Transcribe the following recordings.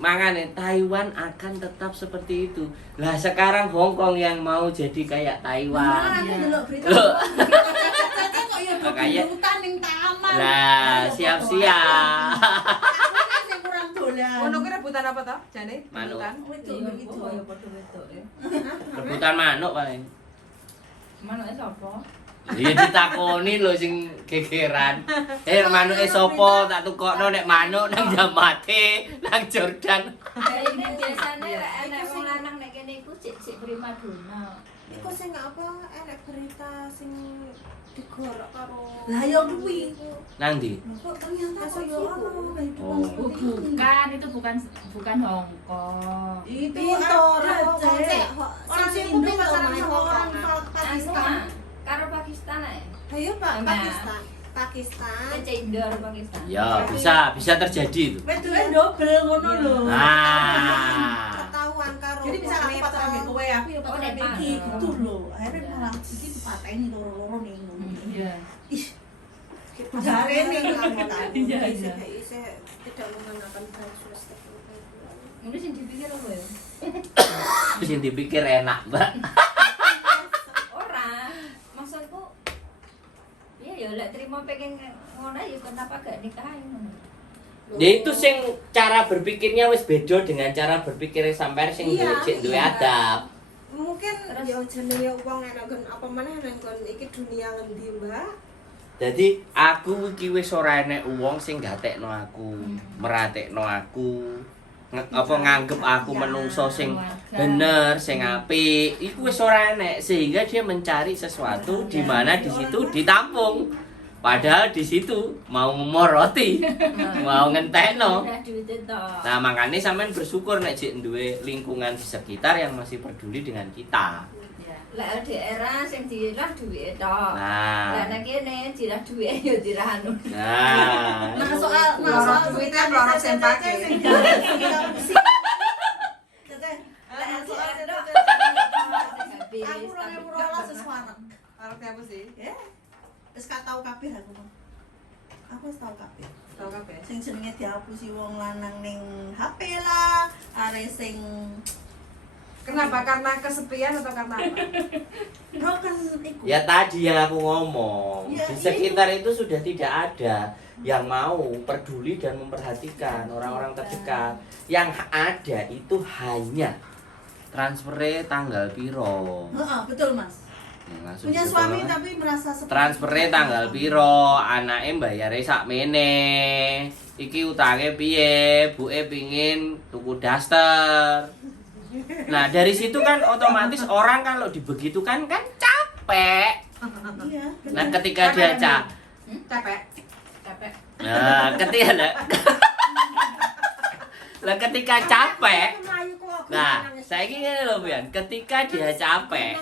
makanya Taiwan akan tetap seperti itu. Lah sekarang Hong Kong yang mau jadi kayak Taiwan. Loh. Makanya lah siap-siap. Ono ki rebutan apa toh? Jane Manuk. rebutan. Rebutan manuk paling. Manuke sapa? Iya ditakoni lho sing gegeran. Manuke sapa tak tukokno nek manuk nang Jamate, nang Jordan. Ini biasane lek enek wong lanang nek kene iku cek primadona. Iku sing apa enek berita sing digorok karo Lah ya kuwi. Nang ndi? kok ternyata kok yo ono Oh. Bukan, itu bukan Hong Kong. Itu pintor ada. orang sing kuping pacaran sama orang Pakistan. Karo Pakistan ae. Ayo Pak Nah. Pakistan. Cek Indo Pakistan. Ya, bisa terjadi itu. Wedoke dobel ngono lho. Nah. Ketahuan karo Jadi misalnya aku pacaran mbek kowe, aku ya Oh, pacaran mbek Nepal. iki gitu lho. Akhirnya malah iki dipateni loro-loro ning ngono. Iya. Ih, Jarene Iya, iya. tidak menggunakan translus. Ini sing dipikir apa ya? Sing dipikir enak, Mbak. Ora. Maksudku iya ya lek trimo pengen ngono ya kenapa gak nikahin ngono. Ya itu sing cara berpikirnya wis beda dengan cara berpikir sampean sing Iya, duwe iya. adab. Mungkin yo jenenge wong enak nggon apa meneh nang nggon iki dunia ngendi, Mbak? Jadi aku iki wis ora enek wong sing gatekno aku, meratekno aku, nganggep aku menungso sing bener, sing apik. Iku wis ora enek sehingga dia mencari sesuatu di mana di situ ditampung. Padahal di situ mau memoroti, mau ngentekno. Udah duit to. Nah, makanya sampean bersyukur nek jek duwe lingkungan di sekitar yang masih peduli dengan kita. Lek daerah sing dirah duit to. Lah Nah. nek kene dirah duit ya dirah anu. Nah. Nah soal Duitnya melorot sempake. Aku orang yang merolah sesuatu. Arep apa sih? Ya, wis gak tau kabeh aku. Aku wis tau kabeh. Tau kabeh. Sing jenenge dihapusi wong lanang ning HP lah, are sing Kenapa? Karena kesepian atau karena apa? broken iku. Ya tadi yang aku ngomong, Ya, di sekitar itu sudah tidak ada yang mau peduli dan memperhatikan orang-orang terdekat. Yang ada itu hanya transfernya tanggal piro. Heeh, betul Mas. Ya, langsung Punya gitu suami doang. tapi merasa seperti Transfernya tanggal piro, anaknya bayarnya sakmene. Iki utangnya piye, buke pingin tuku daster. Nah dari situ kan otomatis orang kalau dibegitukan kan capek. Iya. Nah ketika dia Capek. Capek. nah ketika capek, nah saya ingin loh Bian, ketika dia capek,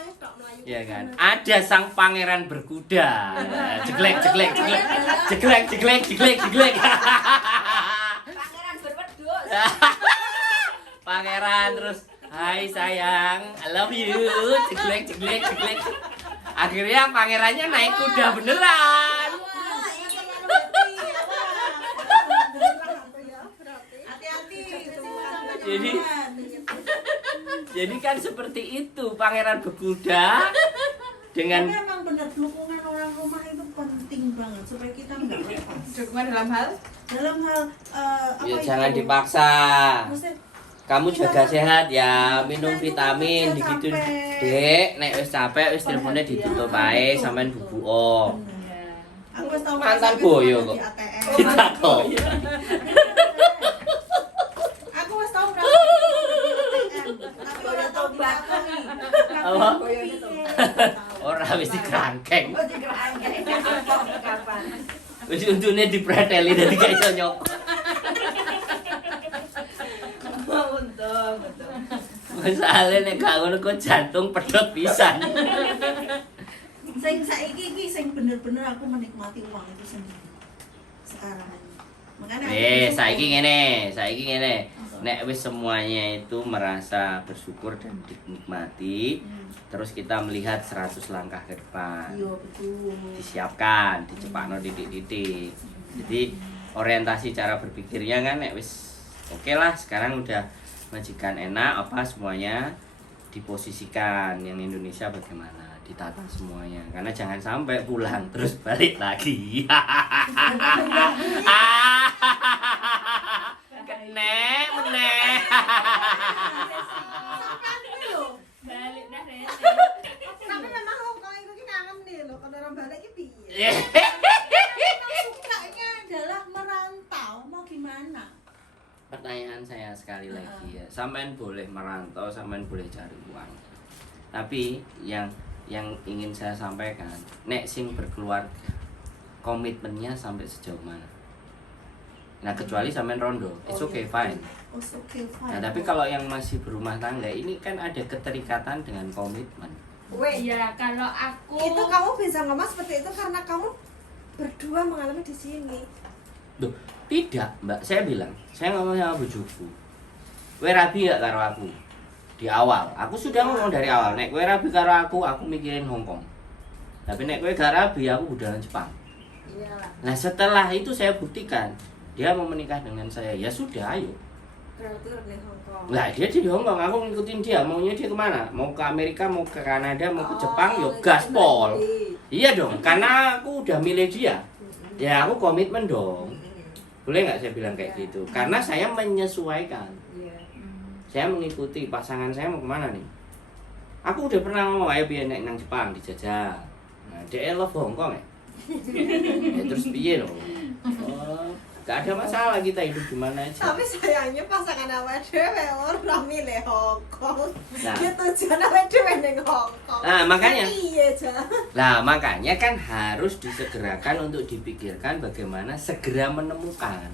ya kan, ada sang pangeran berkuda, jeglek. Pangeran berwedus. Pangeran terus, hai sayang, I love you, jeglek. Akhirnya pangerannya naik kuda beneran. Hati-hati. Jadi kan seperti itu pangeran berkuda dengan Tapi emang benar dukungan orang rumah itu penting banget supaya kita nggak lepas. Dukungan dalam hal Dalam hal apa ya itu? jangan dipaksa. Maksudnya, Kamu kita jaga kan- sehat ya, minum kita itu vitamin kan begitu. capek. Dek, nek wis capek wis teleponnya ditutup ae sampean bubuk. bener. Aku wis tau Mantan ngerasain boyo sama kok. di ATM. Kita kok. Aku wis tau ngerasain di ATM. Tapi ora tau dilakoni. Apa? Koyone to. Ora wis dikerangkeng. Oh dikerangkeng. Apa kapan? Wis untune dipreteli dadi gak iso nyokot. Untung. Masalahe nek gak ngono kok jantung pedhot pisan. Sing saiki iki sing bener-bener aku menikmati uang itu sendiri. Sekarang ini. Makanya aku bersyukur. Saiki ngene. Nek wis semuanya itu merasa bersyukur dan dinikmati, terus kita melihat 100 langkah ke depan. Iya betul. Disiapkan, dicepakno titik-titik. Jadi orientasi cara berpikirnya kan nek wis Oke lah, sekarang udah majikan enak apa semuanya diposisikan. Yang Indonesia bagaimana? Ditata semuanya. Karena jangan sampai pulang terus balik lagi. Kenek, menek. Balik dah Rene. Tapi memang Hongkong itu ki kangen nih loh, kalau orang balik ki piye? Sukanya adalah merantau, mau gimana? Pertanyaan saya sekali lagi ya, sampean boleh merantau, sampean boleh cari uang. Tapi yang ingin saya sampaikan, nek sing berkeluarga, komitmennya sampai sejauh mana? Nah kecuali sampean rondo, it's okay fine. It's okay fine. Nah tapi kalau yang masih berumah tangga ini kan ada keterikatan dengan komitmen. Weh, Ya kalau aku itu kamu bisa ngomong seperti itu karena kamu berdua mengalami di sini. Duh, tidak mbak, saya bilang, saya ngomong sama bojoku, kowe rabi gak karo aku? Di awal, aku sudah ngomong dari awal, nek kowe rabi karo aku mikirin Hongkong. Tapi nek kowe gak rabi, aku budal Jepang. Iyalah. Nah setelah itu saya buktikan, dia mau menikah dengan saya, ya sudah ayo. Berarti di Hongkong. Nah dia di Hongkong, aku ngikutin dia, maunya dia kemana? Mau ke Amerika, mau ke Kanada, mau ke Jepang, yuk gaspol. Iya dong, karena aku udah milih dia. Ya aku komitmen dong. Boleh nggak saya bilang kayak gitu? Karena saya menyesuaikan. Iya. Saya mengikuti pasangan saya mau kemana nih. Aku udah pernah ngomong, ayo biar naik nang Jepang dijajah. Nah, dia love Hongkong ya. Ya terus piye loh. Oh, gak ada masalah kita hidup gimana aja. Tapi sayangnya pasangan awak dhewe ora milih Hongkong. Nah. Dia tujuan awak dhewe ning Hongkong. Nah, makanya. Iya, Ja. Nah, makanya kan harus disegerakan untuk dipikirkan bagaimana segera menemukan.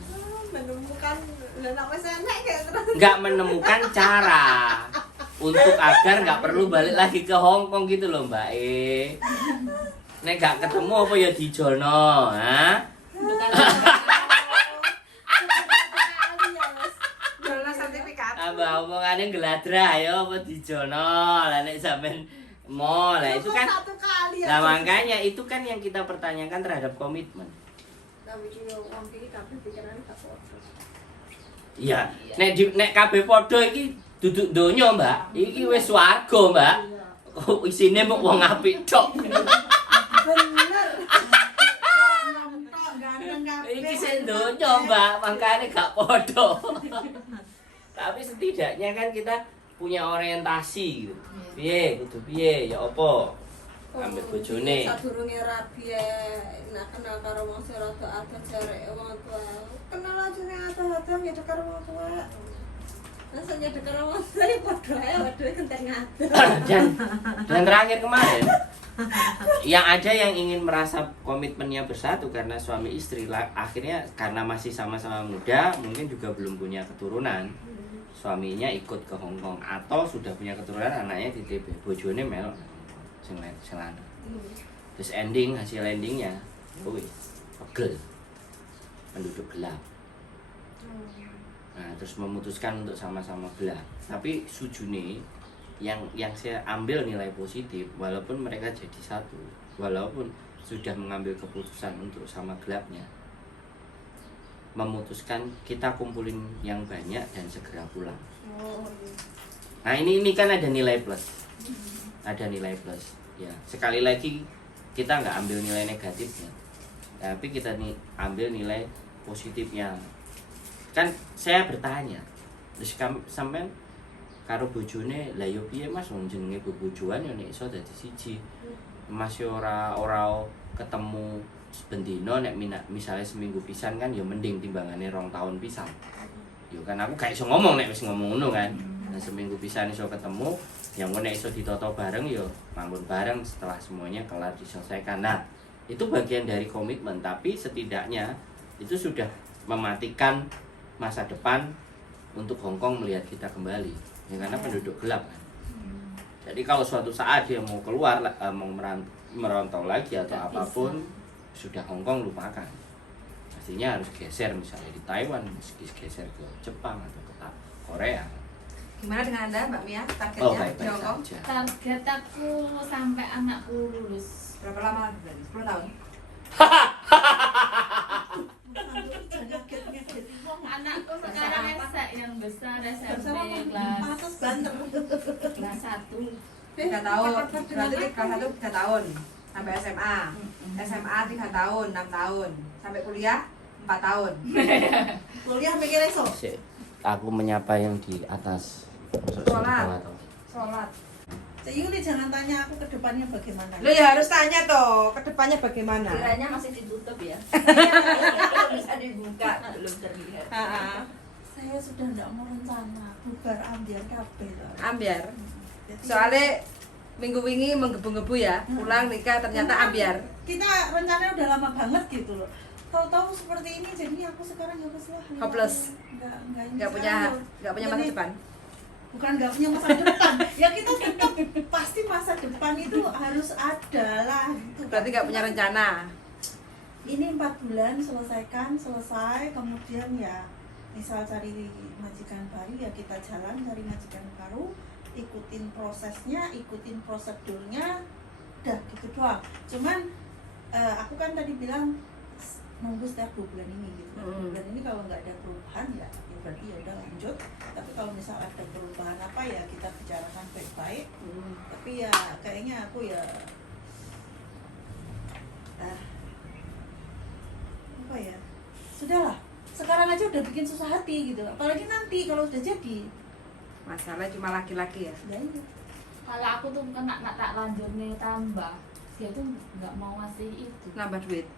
Menemukan dan apa saya enak kayak terus. Nggak menemukan cara untuk agar nggak perlu balik lagi ke Hongkong gitu loh Mbak E. Nek nggak ketemu apa ya dijono, ha? Jualan sertifikat. Abah omongannya geladra ya apa dijono, lah nek sampean mau lah itu kan. Satu kali Nah makanya itu kan yang kita pertanyakan terhadap komitmen. Tapi yo wong iki kabeh pikiran tak foto. Iya, nek kabeh padha iki duduk donya, Mbak. Iki wis swarga, Mbak. Oh, isine mung wong apik tok. Bener. Iki sing donya, Mbak, makane gak padha. Tapi setidaknya kan kita punya orientasi gitu. Piye, kudu piye, ya apa? Ambek bojone. Sadurunge rabi nak kenal karo wong sing rada adoh jareke wong tua. Kenal aja ning adoh-adoh ya karo wong tua. Langsung nyedek karo wong tua ya padha ae waduh kenten ngadoh. Dan terakhir kemarin yang ada yang ingin merasa komitmennya bersatu karena suami istri akhirnya karena masih sama-sama muda mungkin juga belum punya keturunan, suaminya ikut ke Hongkong atau sudah punya keturunan anaknya di TB, bojone melok sing lanang. Terus hasil endingnya wis pegel, penduduk gelap. Nah, terus memutuskan untuk sama-sama gelap. Tapi sujune yang saya ambil nilai positif, walaupun mereka jadi satu, walaupun sudah mengambil keputusan untuk sama gelapnya, memutuskan kita kumpulin yang banyak dan segera pulang. Nah ini kan ada nilai plus, ada nilai plus. Ya sekali lagi kita nggak ambil nilai negatifnya, tapi kita ambil nilai positifnya. Kan saya bertanya, terus sampean karo bojone lah yo piye Mas wong jenenge bebojoan yo nek iso dadi siji. Mas yo ora ketemu sebendino nek misalnya seminggu pisan kan ya mending timbangane 2 tahun pisan. Yo kan aku gak iso ngomong nek wis ngomong ngono kan. Nah seminggu pisan iso ketemu, yang nek iso ditoto bareng yo manggon bareng setelah semuanya kelar diselesaikan. Nah, itu bagian dari komitmen, tapi setidaknya itu sudah mematikan masa depan untuk Hongkong melihat kita kembali. Ya karena penduduk gelap kan. Jadi kalau suatu saat dia mau keluar, mau merantau lagi atau apapun, sudah Hongkong lupakan. Pastinya harus geser misalnya di Taiwan, geser ke Jepang atau ke Korea. Gimana dengan Anda, Mbak Mia? Targetnya Oh di baik-baik Hongkong? saja. target aku sampai anakku lulus. Berapa lama lagi berarti? 10 tahun? Anakku sekarang yang besar SMP Bersama kelas patas banter. kelas 1. 3 tahun. Berarti kelas 1 3 tahun sampai SMA. SMA 3 tahun, 6 tahun. Sampai kuliah 4 tahun. Kuliah mikir esok. Sik, aku menyapa yang di atas. Masuk sini Sholat. bawah, toh. Sholat. Cek Yuli jangan tanya aku ke depannya bagaimana. Lo ya harus tanya toh, kedepannya bagaimana? Kiranya masih ditutup ya. Belum bisa dibuka, belum terlihat. Saya sudah tidak mau rencana bubar ambiar kabeh loh. Ambiar. Jadi, Soalnya minggu wingi menggebu-gebu ya, pulang nikah ternyata ambiar. kita rencananya udah lama banget gitu loh. Tahu-tahu seperti ini jadinya aku sekarang ya wes lah. Hopeless. Enggak Nggak punya masa depan. Bukan nggak punya masa depan. Ya kita tetap pasti masa depan itu harus ada lah gitu. Berarti nggak punya rencana. Ini 4 bulan selesai, kemudian ya misal cari majikan baru ya kita jalan cari majikan baru, ikutin prosesnya, ikutin prosedurnya, udah gitu doang. Cuman aku kan tadi bilang nunggu setiap 2 bulan ini gitu. 2 bulan ini kalau nggak ada perubahan ya berarti ya udah lanjut. Tapi kalau misal ada perubahan apa ya kita bicarakan baik-baik. Tapi ya kayaknya aku ya apa ya, sudahlah. Sekarang aja udah bikin susah hati gitu. Apalagi nanti kalau udah jadi. Masalah cuma laki-laki ya. Ya iya. Kalau aku tuh kan nak tak lanjutnya tambah, dia tuh nggak mau ngasih itu Nambah duit.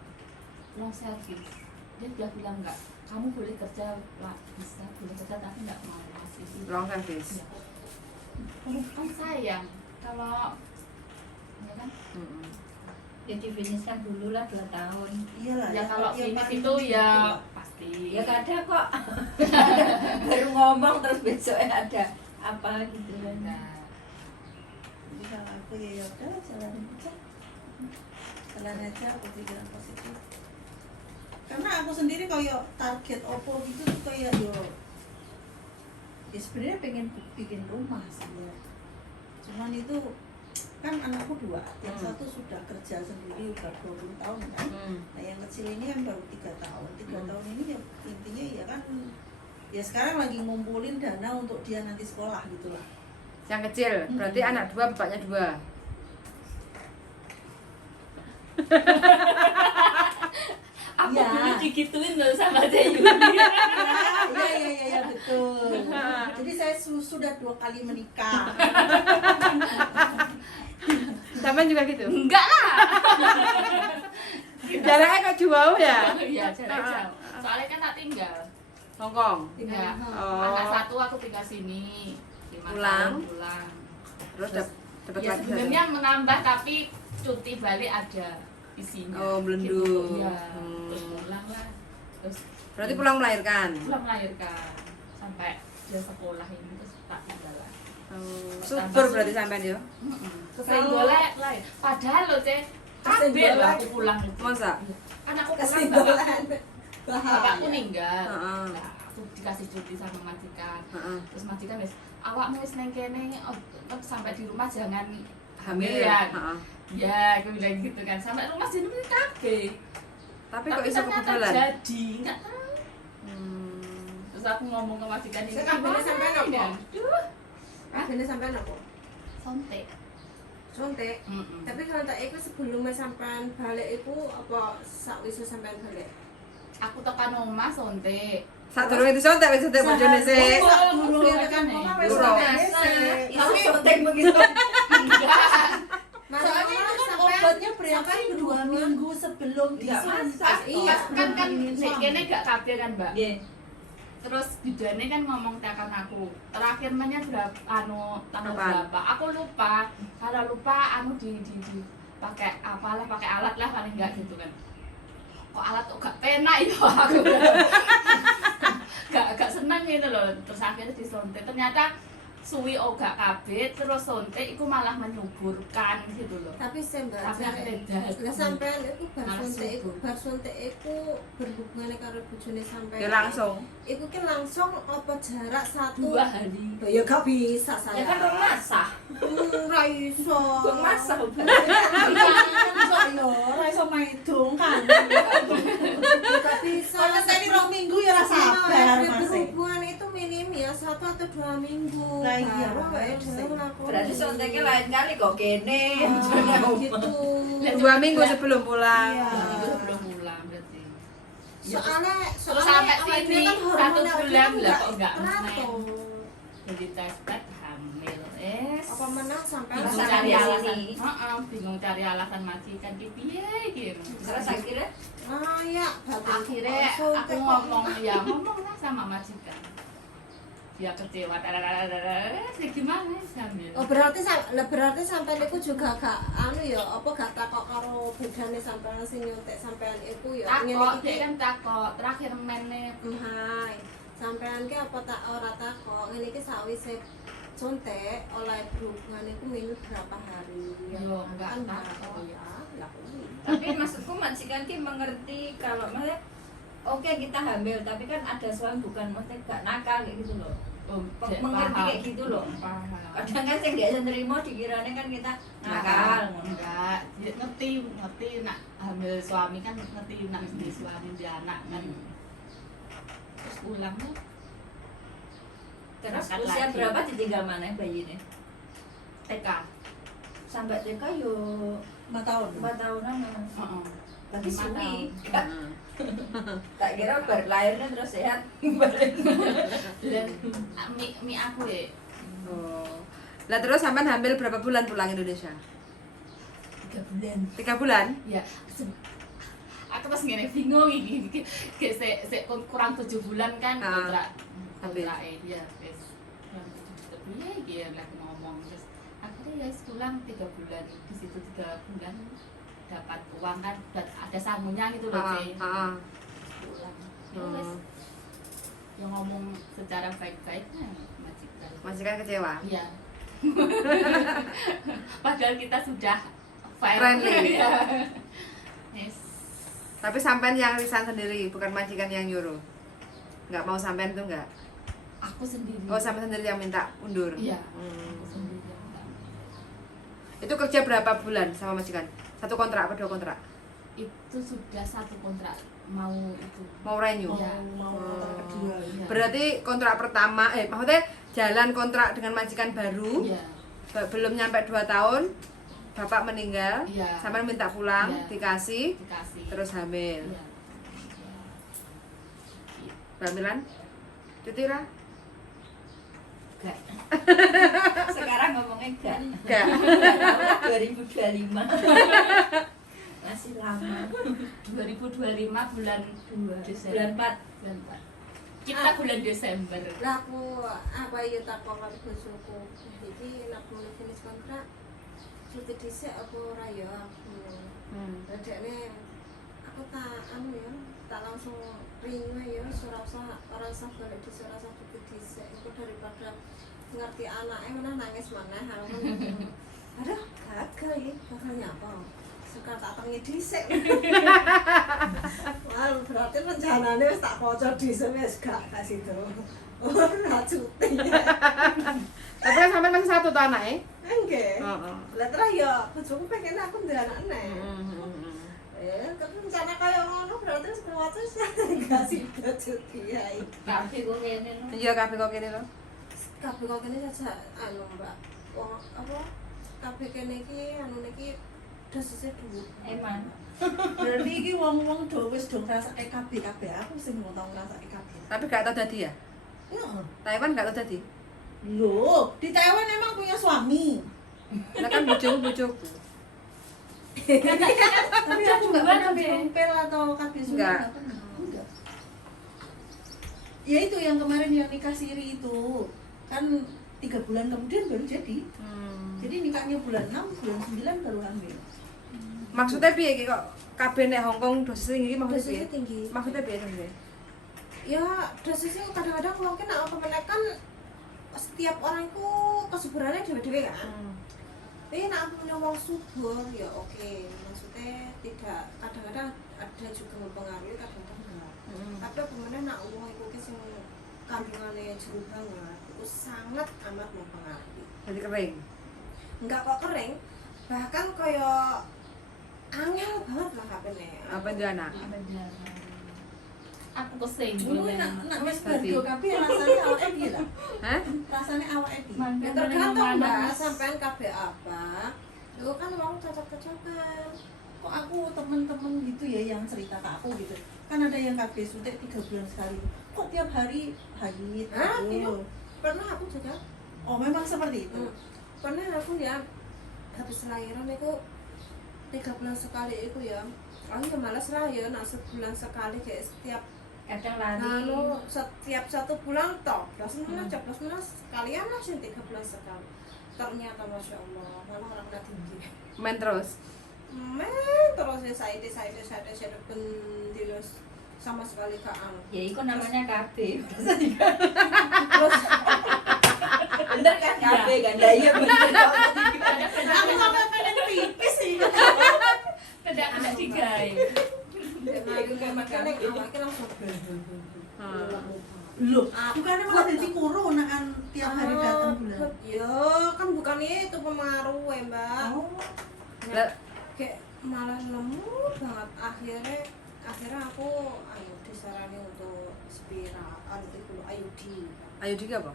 long service. Dia udah bilang nggak, kamu boleh kerja lah, bisa boleh kerja tapi nggak mau ngasih itu. Long service. Ya. Kan sayang kalau ya kan ya difinishkan dulu lah 2 tahun. Iyalah. Ya kalau yang finish paling itu penting ya lah. pasti. Ya kadang kok baru ngomong terus besoknya ada apa gitu kan. Nah, Jadi kalau aku ya udah jalan aja aku pikiran positif. Karena aku sendiri kayak target opo gitu tuh kayak ya sebenarnya pengen bikin rumah sih ya. Cuman itu kan anakku 2, yang satu sudah kerja sendiri udah 20 tahun kan. Nah yang kecil ini kan baru 3 tahun. 3 tahun ini ya intinya ya kan ya sekarang lagi ngumpulin dana untuk dia nanti sekolah gitu lah. Yang kecil, berarti anak 2, bapaknya 2. aku Ya. dulu digituin loh sama Yuli. Iya betul. Jadi saya sudah 2 kali menikah. Sampean juga gitu? Enggak lah. Jaraknya kok jauh ya? Iya, jarak jauh. Soalnya kan tak tinggal. Hongkong. Ya, Oh. anak 1 aku tinggal sini. 5 Pulang. tahun pulang. Terus dapat Ya lagi sebenarnya menambah tapi cuti balik ada isinya. Oh, belendung. Iya. Terus pulang lah. Terus Berarti pulang melahirkan. pulang melahirkan sampai dia sekolah ini terus tak tinggal lah. Subur berarti sampean ya. Sering golek lah. Padahal loh Cek, kabeh loh aku pulang itu. Masa? Anakku pulang Kesimpulan bapakku meninggal. Heeh. Nah, aku dikasih cuti sama majikan. Heeh. Terus majikan wis awakmu wis neng kene sampai di rumah jangan Hamil. hamilian. Heeh. Ya, aku bilang gitu kan. Sampai rumah sini kabeh. Tapi kok iso ternyata kebetulan? jadi, enggak tahu. Terus aku ngomong ke majikan ini, Saya kabelnya sampai "Ngapain apa? ya?" Duh, Kabelnya sampai apa? sontek. Contek. Tapi kalau tak itu sebelumnya sampean balik itu apa sakwise sampean balik? Aku tekan omah sontek. Sadurunge disontek wis sontek bojone sik. Durung tekan koma wis Durung. biasa. Iso contek begitu. Enggak. Soalnya itu kan obatnya bereaksi 2 minggu sebelum Enggak disuntik. masak. Iya, kan Ini nek kene gak kabeh kan, Mbak. Iya. Terus bidane kan ngomong tekan aku. Terakhir mainnya berapa tanggal Kapan? berapa? Aku lupa. Kalau lupa di pakai apalah, pakai alat lah paling enggak gitu kan. Kok alat kok gak penak ya aku. gak seneng gitu loh. Terus akhirnya disontek. Ternyata suwi gak kabeh terus sontek iku malah menyuburkan gitu loh. Tapi saya Tapi baca aku tidak. lah sampean itu Malah subur. bar sontek itu berhubungan karo bojone sampean. Ya langsung. Iku ki langsung apa jarak 1 2 hari. Ya gak bisa saya. Ya kan rong masah. Ora iso. Kok masah. Ora iso maidung kan. Gak bisa. Kalau saya ini 2 minggu ya rasa sabar Mas. Berhubungan itu minim 1 atau 2 minggu. Nah, iya, baru awake harus dhewe sih. nglakoni. Berarti sonteknya lain kali kok kene. Gitu. 2 minggu sebelum pulang. Iya. Itu sebelum pulang berarti. Soalnya Terus sampai awake sini dhewe kan 1 hormonnya awake bulan dhewe lah kok enggak teratur. jadi tes hamil. Apa menang sampai bingung Rasa cari dari alasan. sini. Bingung cari alasan majikan ki piye gitu. Terus akhirnya ah ya batin Akhirnya kosong, aku ngomong lah sama majikan. Dia kecewa, gimana sambil. Oh berarti sampai niku juga gak anu ya apa gak takok karo bedane sampean sing nyuntik sampean iku ya Takok, dia kan takok terakhir meneh. Hai sampean ki apa tak ora takok ngene iki sakwise contek oleh berhubungan iku minus berapa hari ya Yo, enggak kan takok. oh ya lah kuwi. tapi maksudku majikan ki mengerti kalau maksudnya oke kita hamil tapi kan ada suami bukan maksudnya gak nakal kayak gitu loh. Oh, Mengerti kayak gitu loh. Paham. Kadang kan sing dia nerima dikiranya kan kita nakal. Enggak, dia ngerti nak hamil suami kan ngerti nak di suami di anak kan. Terus pulangnya Terus Berangkat usia lagi. berapa ditinggal mana bayinya? TK. Sampai TK yo 5 tahun. 4 tahunan. Heeh. Tapi 5 suwi. tahun. Tak kira berlahirnya terus sehat balik. Dan mi aku ya Oh. Lah terus sampean hamil berapa bulan pulang Indonesia? 3 bulan. 3 bulan? Ya, aku pas ngene bingung iki kayak kurang 7 bulan kan Ah, kontrak ya wis piye iki ya lagi ngomong terus akhirnya ya pulang 3 bulan di situ 3 bulan dapat uang kan dan ada sangunya gitu loh Ci. Pulang ya wis yang ngomong secara baik-baiknya majikan Majikan kecewa. iya padahal kita sudah Friendly. ya. Yes. Tapi sampean yang resign sendiri, bukan majikan yang nyuruh. Nggak mau sampean tuh nggak? Aku sendiri. Oh, sampean sendiri yang minta undur. Iya. Hmm. Aku sendiri yang enggak. Itu kerja berapa bulan sama majikan? 1 kontrak apa 2 kontrak? Itu sudah 1 kontrak mau itu. Mau renew? Iya. Mau kontrak kedua. Iya. Berarti kontrak pertama, maksudnya jalan kontrak dengan majikan baru, Iya. belum nyampe 2 tahun, bapak meninggal, Iya. sampean minta pulang, Iya. dikasih, Dikasih. terus hamil. Iya. Hamilan? Cuti Ra? Enggak. Sekarang ngomongnya enggak. Enggak. 2025. Masih lama. 2025 bulan 2 Desember. Bulan 4. Bulan 4. Kita bulan Desember. Lah aku apa ya takok karo bojoku iki nek mulai finish kontrak cuti dhisik apa ora ya aku. Dadekne aku tak anu ya, tak langsung ringu ya, ora usah balik dhisik, ora usah cuti dhisik. Iku daripada ngerti anaknya mana nangis mana hal aduh gagal ya, gagalnya apa? Suka tak tengi dhisik. Wah, berarti rencananya wis tak kocok dhisik wis gak situ. Ora cuti. Tapi kan sampean masih 1 tuh anaknya? Enggak. Heeh. Lah terus ya bojoku pengen aku ndek anak neh. Kan rencana kaya ngono berarti wis kuwat wis gak sida cuti ae. Tapi kok ngene no. Iya, kabeh kok kene lho. Kabeh kok kene saja anu Mbak. Wong apa? Kabeh kene iki anu niki dosisnya dhuwur. Emang. Berarti iki wong-wong do wis do ngrasake kabeh aku sing mau tau ngrasake kabeh. Tapi gak tau dadi ya? Heeh. Taiwan gak tau dadi? Loh, di Taiwan emang punya suami. Lah kan bojoku. Tapi aku nggak pernah Kabeh. diompel atau kabeh suami Nggak. nggak pernah. Enggak. Ya itu yang kemarin yang nikah siri itu kan 3 bulan kemudian baru jadi. Jadi nikahnya bulan 6, bulan 9 baru hamil. Maksudnya piye iki kok kabeh nek Hongkong dosis tinggi iki maksudnya piye? Dosisnya tinggi. Maksudnya piye sebenarnya? Ya dosisnya kadang-kadang mungkin apa meneh kan setiap orang itu kesuburannya dewe-dewe kan. Tapi nek punya wong subur ya oke. Maksudnya tidak kadang-kadang ada juga mempengaruhi kadang-kadang enggak. Tapi kemudian nek wong iku ki sing kandungannya jero banget itu sangat amat mempengaruhi. Jadi kering. Enggak kok kering, bahkan kaya angel banget lah HP-ne. Apa itu anak? aku kesing Dulu nak wis bardo kabeh rasane awake piye ta? Hah? Rasane awake piye? Ya tergantung mbak, sampean kabeh apa. Lu kan mau cocok-cocokan. Kok aku temen-temen gitu ya yang cerita ke aku gitu. Kan ada yang KB suntik 3 bulan sekali. Kok tiap hari haid? Ah, gitu. iya. Pernah aku juga. Oh, memang seperti itu. Pernah aku ya habis lahiran itu 3 bulan sekali itu ya. Aku ya malas lah ya, nak sebulan sekali kayak setiap kadang lari lalu setiap 1 bulan toh, plus minus sekalian lah sih 3 bulan sekali. Ternyata masya Allah, malah orang kena tinggi. Main terus. Terus ya saya pendilus sama sekali ke anu. ya itu namanya KB Terus bener kan KB kan dah iya bener Aku sampai pengen pipis sih. Tidak digawe. mari kayak makanya awake langsung Loh, bukannya malah jadi kuru nakan tiap hari datang bulan. Ya kan bukan itu pengaruh ya mbak. Oh, Lah, Kayak malah lemu banget akhirnya aku disarani untuk spiral itu IUD. ayo juga apa?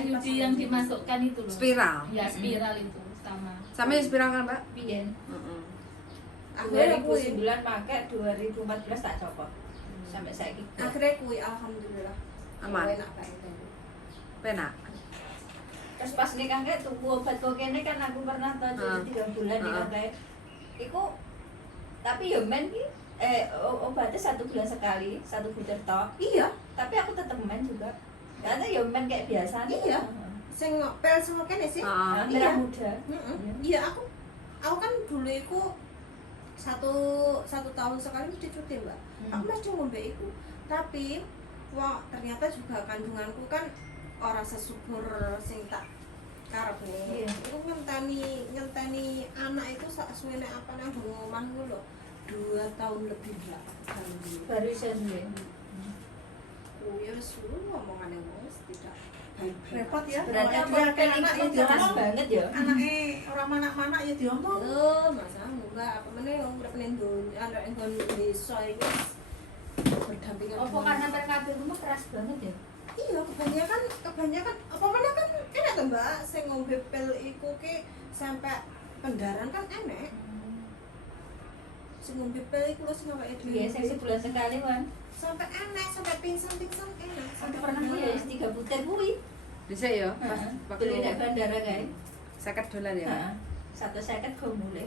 IUD yang dimasukkan itu loh. Spiral. Ya, spiral itu sama. Sama yang spiral kan, Mbak? pian Heeh. Akhirnya aku 2009 pakai 2014 tak copot sampai saiki akhirnya kui alhamdulillah Aman. enak banget. Penak. terus pas nikah kayak tuku obat kok kene kan aku pernah tahu jadi 3 bulan nikah kayak iku tapi ya men ki obatnya 1 bulan sekali 1 butir tok Iya, tapi aku tetap main juga karena ya men kayak biasa Iya. sing pel semua kene sih. Heeh. merah Iya. muda Iya, aku kan dulu iku satu tahun sekali mesti cuti mbak. Aku mesti ngombe iku. Tapi wah ternyata juga kandunganku kan orang sesubur sing tak karep nih. Iya. Iku ngenteni anak itu sak suwene apa nang omah ku lho. 2 tahun lebih lah. baru bisa sendiri Oh ya wis ngomongane wis tidak. repot ya. berarti Kalau apa dia kan anak itu ya jelas diomong. banget ya Anaknya orang mana-mana ya diomong. Masa enggak apa meneh wong urip ning dunya anak ing desa ini berdampingan. apa karena PKB rumah keras banget ya Iya, kebanyakan apa mana kan enak tuh mbak, saya ngombe pil iku ki sampai pendarahan kan enak. Saya ngombe pil iku lho sing awake dhewe. biasa sebulan sekali kan Sampai enak, sampai pingsan enak. aku pernah ya 3 butir kuwi Bisa ya, pas beli di waktu bandara kan $50 ya. Heeh. 150 kau mulai.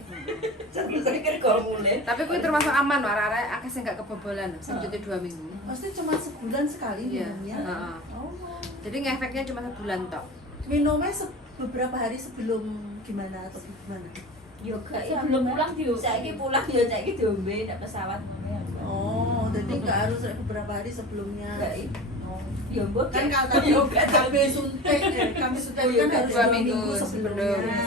150 kau mulai. Tapi kuwi termasuk aman, arek-arek akeh sing gak kebobolan, sing cuti 2 minggu. Pasti cuma sebulan sekali Iya. minumnya. Heeh. Oh. Jadi ngefeknya cuma sebulan tok. Minumnya beberapa hari sebelum gimana atau gimana? Yoga Sebelum pulang diombe. Saiki pulang ya saiki diombe nek pesawat ngono ya. Oh, jadi nggak harus beberapa hari sebelumnya. Enggak ya mbok Kan kalau tadi KB suntik, kami suntik Oh, iya, kan harus 2 2 minggu minggu sebelum. sebelumnya.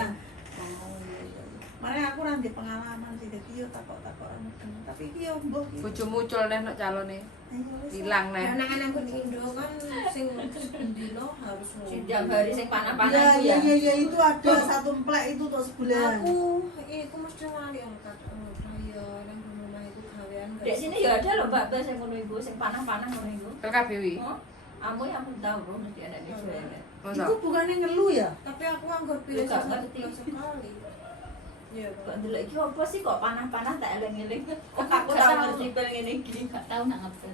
Oh, iya, iya. Makanya aku nanti pengalaman sih, jadi yo takut-takut tapi iya mbok. Bojo muncul neh nek calone. Hilang neh. Anak-anak pun Indo kan sing dino harus Setiap hari sing panah-panah Iya, itu iya, ya. iya, iya, itu ada satu emplek itu untuk sebulan. Aku mesti lali angkat. Ya, nang rumah itu gawean. Di sini ya ada loh Mbak sing ngono iku sing panah-panah ngono iku. LKBW. Oh, amu yang tahu bro mesti ada di sana. Masa? Itu bukannya ngeluh ya? Tapi aku anggur pilih Enggak satu ngerti. bulan sekali. Iya, Kok ndelok iki apa sih kok panah-panah tak eling-eling. Kok Aku aku nggak tahu tahu. ngerti pel ngene iki. Gak tahu nak ngepel.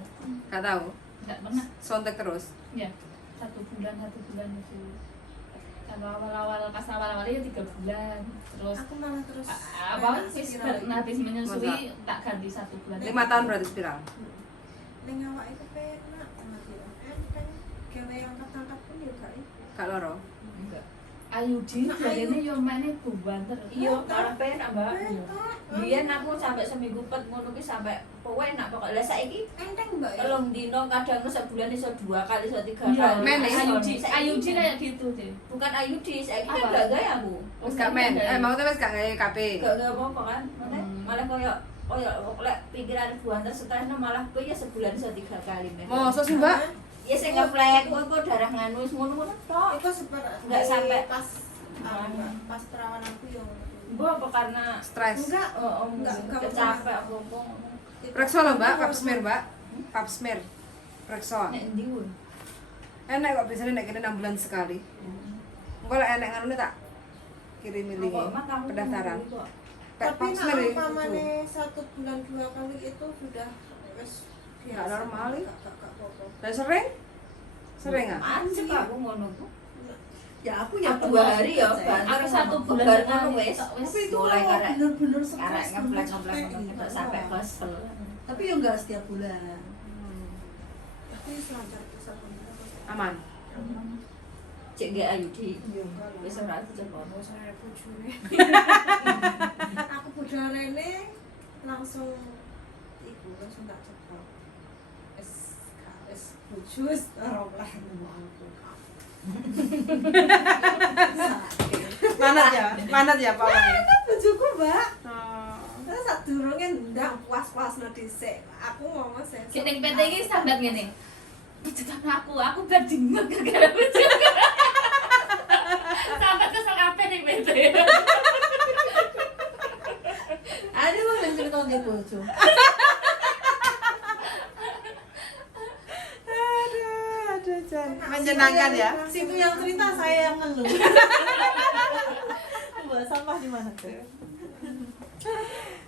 Gak tahu. Gak pernah. Sontek terus. Ya, 1 bulan itu. Kalau pas awal-awalnya ya 3 bulan. Terus aku malah terus apa habis menyusui tak ganti 1 bulan. 5 tahun berarti spiral. ning awake itu penak banget ya. Enteng gawe angkat-angkat pun juga Gak loro. Enggak. IUD jadi ini yo mainnya buban terus. Iya, malah penak Mbak. Biyen aku sampai seminggu pet ngono ki sampai pokoke enak pokoknya. Lah saiki enteng mbak ya. telung dino kadang sebulan iso 2 kali iso 3 Iya, kali. Men, IUD kayak gitu deh. bukan IUD, saiki kan Apa? gak gawe aku. Wis gak men. Maksudnya wis gak gawe KP. Gak apa-apa kan. Malah koyo lek pikiran buanter stres malah kowe ya sebulan iso 3 kali men. Mosok sih, Mbak? Ya sing ngeflek kowe darah nganu wis ngono-ngono tok. Itu sebenarnya Nggak sampai. pas pas perawan aku yang Mbok apa karena Stres. enggak Enggak capek apa-apa. Reksa lho, Mbak, pap smear, Mbak. Pap smear. Periksa. Nek endi wun? Enak kok biasanya nek kene 6 bulan sekali. Engko lek enek ngono tak kirimi link Kok emang kamu pendaftaran. nunggu kok? Kayak Tapi vaksin nak dari umpamane 1 bulan 2 kali itu sudah wis Nggak normal, ya? Gak apa-apa. Lah sering? Sering ah? Anjir aku ngono ku. Ya aku ya 2 hari ya, aku 1 bulan Bulan ngono sekali, wis. tok, wis. Tapi itu Mulai kalau karek bener-bener karek stres, ngeblek sampai ngono sampai kesel. Tapi ya enggak setiap bulan. Tapi selancar bisa Aman. Cek gak ayu di. Wis ora dicoba. saya bojone. Aku bojone ini langsung iku langsung tak cepet. Wis bojo wis ora oleh ngomong aku. Manat ya Pak Wangi. Bojoku, Mbak. Oh. Terus sadurunge ndang puas-puasno dhisik. Aku ngomong sih. Sing ning PT iki sambat ngene. Bojokan aku bar dinget gara-gara bojo. Sambat kesel kabeh ning PT. Ada wong yang cerita dia bojo. Aduh Jan. Menyenangkan ya. Situ yang cerita saya yang ngeluh. Buat sampah di mana tuh?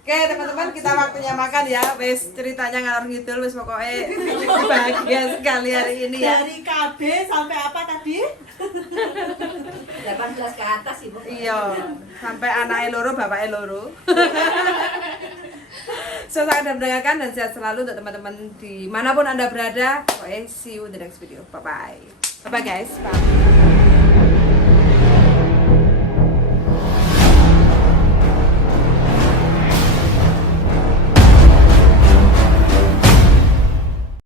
Oke teman-teman, kita waktunya makan ya. Wes ceritanya ngalor ngidul wes pokoknya bahagia sekali hari ini ya. Dari KB sampai apa tadi? 18 ke atas ibu. Iya, sampai anaknya loro, bapaknya loro. So, sangat mendengarkan dan sehat selalu untuk teman-teman dimanapun Anda berada. Pokoknya see you in the next video. Bye-bye. Bye-bye guys. Bye.